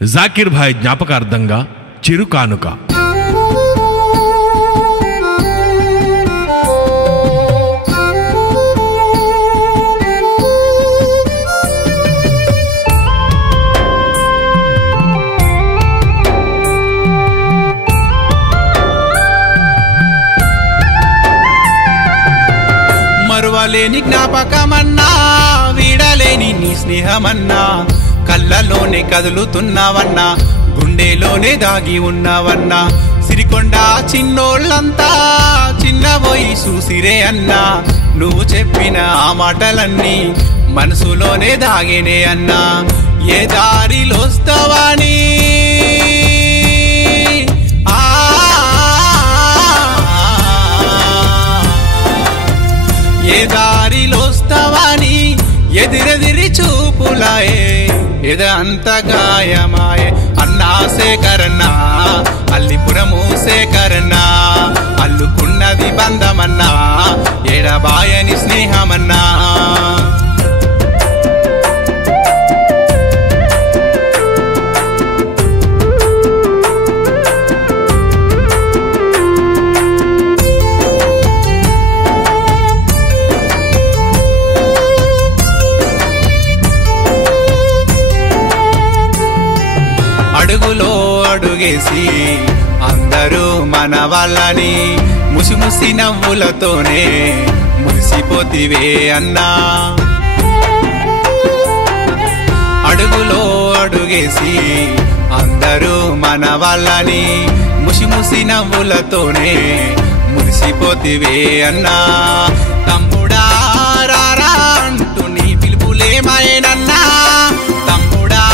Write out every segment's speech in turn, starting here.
జాకిర్ భాయ్ జ్ఞాపకార్థంగా చిరు కానుక. మరువలేని జ్ఞాపకమన్నా, వీడలేని నీ స్నేహమన్నా, కళ్ళలోనే కదులుతున్నావన్నా, గుండెలోనే దాగి ఉన్నావన్నా. సిరికొండ చిన్నోళ్ళంతా చిన్నబోయి చూసిరే అన్నా, నువ్వు చెప్పిన ఆ మాటలన్నీ మనసులోనే దాగేనే అన్నా. ఏ దారిలోస్తావాని ఏ దారిలోస్తావాని ఎదిరెదిరి చూపులాయే, ఎదంత గాయమాయే. అన్నా సేకరన్నా, అల్లిపురము సేకరన్నా, అల్లుకున్నది బంధమన్నా, ఎడబాయని స్నేహమన్నా. అడుగులో అడుగేసి అందరూ మన వాళ్ళని ముసిముసి నవ్వులతోనే మురిసిపోతివే అన్నా. అడుగులో అడుగేసి అందరూ మన వాళ్ళని ముసిముసి నవ్వులతోనే మురిసిపోతివే అన్నా. తమ్ముడా రారా అంటూ నీ పిలుపులేమాయేనన్నా, తమ్ముడా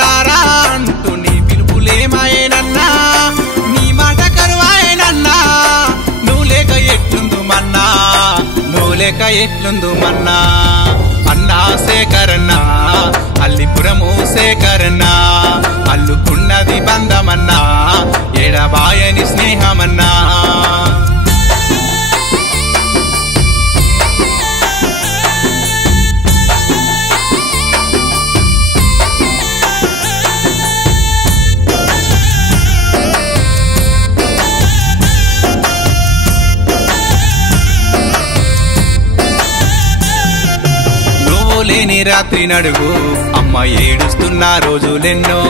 రారా అంటూ నీ పిలుపులేమాయేనన్నా. నీ మాట కరువాయేనన్నా, నువ్వు లేక ఎట్లుందు మన్నా, నువ్వు లేక ఎట్లుందు మన్నా. అన్నా సేకరన్నా, అల్లిపురము సేకరన్నా, అల్లుకున్నది బంధమన్నా, ఎడబాయని స్నేహమన్నా. లేని రాత్రి నడుగు అమ్మ ఏడుస్తున్న రోజులెన్నో,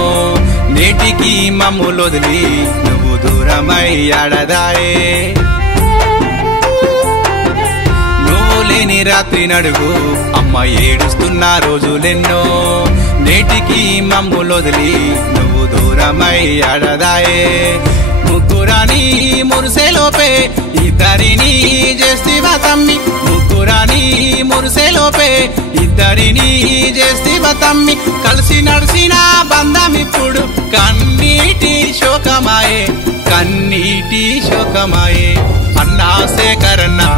నేటికి మమ్ములొదిలి నువ్వు దూరమై ఆడదాయే. నువ్వు లేని రాత్రి నడుగు అమ్మ ఏడుస్తున్న రోజులెన్నో, నేటికి మమ్ములొదిలి నువ్వు దూరమై ఆడదాయే. ముగ్గురాని మురిసేలోపే ఇద్దరిని చేస్తివా తమ్మి, ముగ్గురాని మురిసేలోపే ఇద్దరిని చేస్తివా తమ్మి. కలిసి నడిసిన బంధం ఇప్పుడు కన్నీటి శోకమాయే, కన్నీటి శోకమాయే. అన్నా సేకరన్నా,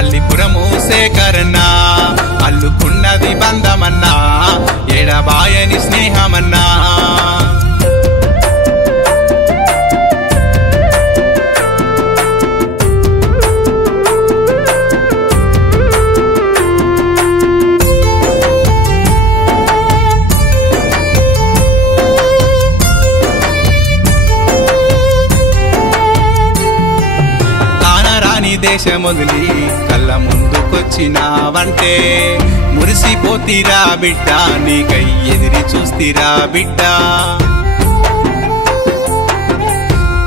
అల్లిపురము సేకరన్నా, అల్లుకున్నది బంధమన్నా, ఎడబాయని స్నేహమన్నా. దేశమొదిలి కళ్ళ ముందుకొచ్చినావంటే మురిసిపోతీరా బిడ్డ, నీకై ఎదిరి చూస్తీరా బిడ్డ.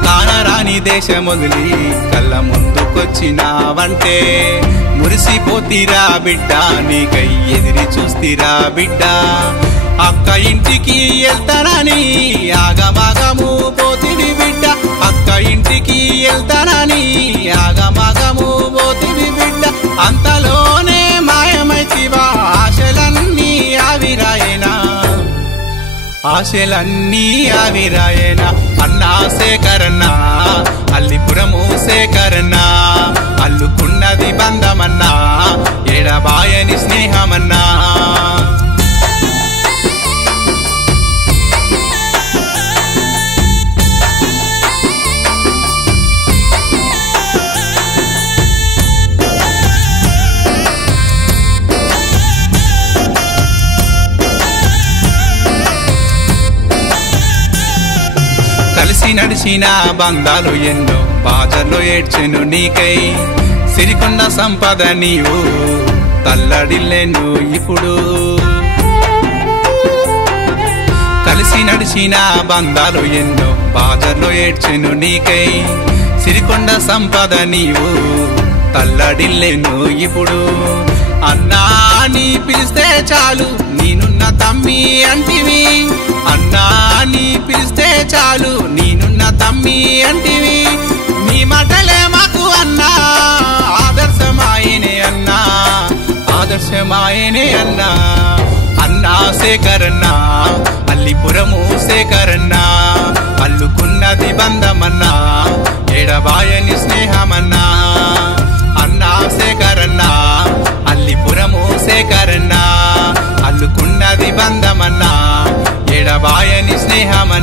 కానరాని దేశమొదిలి కళ్ళ ముందుకొచ్చినావంటే మురిసిపోతీరా బిడ్డ, నీకై ఎదిరి చూస్తీరా బిడ్డ. అక్క ఇంటికి వెళ్తానని ఆగమాగము పోతివి బిడ్డ, అక్క ఇంటికి వెళ్తానని ఆగమాగము పోతివి బిడ్డ. అంతలోనే మాయమైతివా ఆశలన్నీ ఆవిరాయేనా, ఆశలన్నీ ఆవిరాయేనా. అన్నా సేకరన్నా, అల్లిపురము సేకరన్నా, అల్లుకున్నది బంధమన్నా, ఎడబాయని స్నేహమన్నా. కలిసి నడిచిన బంధాలు ఎన్నో బాజర్లో ఏడ్చెను నీకై సిరికొండ సంపద నీవు తల్లడిల్లెను ఇప్పుడు కలిసి నడిచిన బంధాలు ఎన్నో బాజర్లో ఏడ్చెను నీకై సిరికొండ సంపద నీవు తల్లడిల్లెను ఇప్పుడు అన్నా నీ పిలిస్తే చాలు నేనున్న తమ్మి అంటివి అన్నా నీ పిలిస్తే చాలు నేనున్న తమ్మి అంటివి నీ మాటలే మాకు అన్నా ఆదర్శమాయనే అన్నా ఆదర్శమాయనే అన్నా అన్నా శేఖరన్నా అల్లిపురము శేఖరన్నా అల్లుకున్నది బంధమన్నా ఎడబాయని స్నేహమన్నా అన్నా శేఖరన్నా అల్లిపురము శేఖరన్నా అల్లుకున్నది బంధమన్నా ఎడబాయని స్నేహమన్నా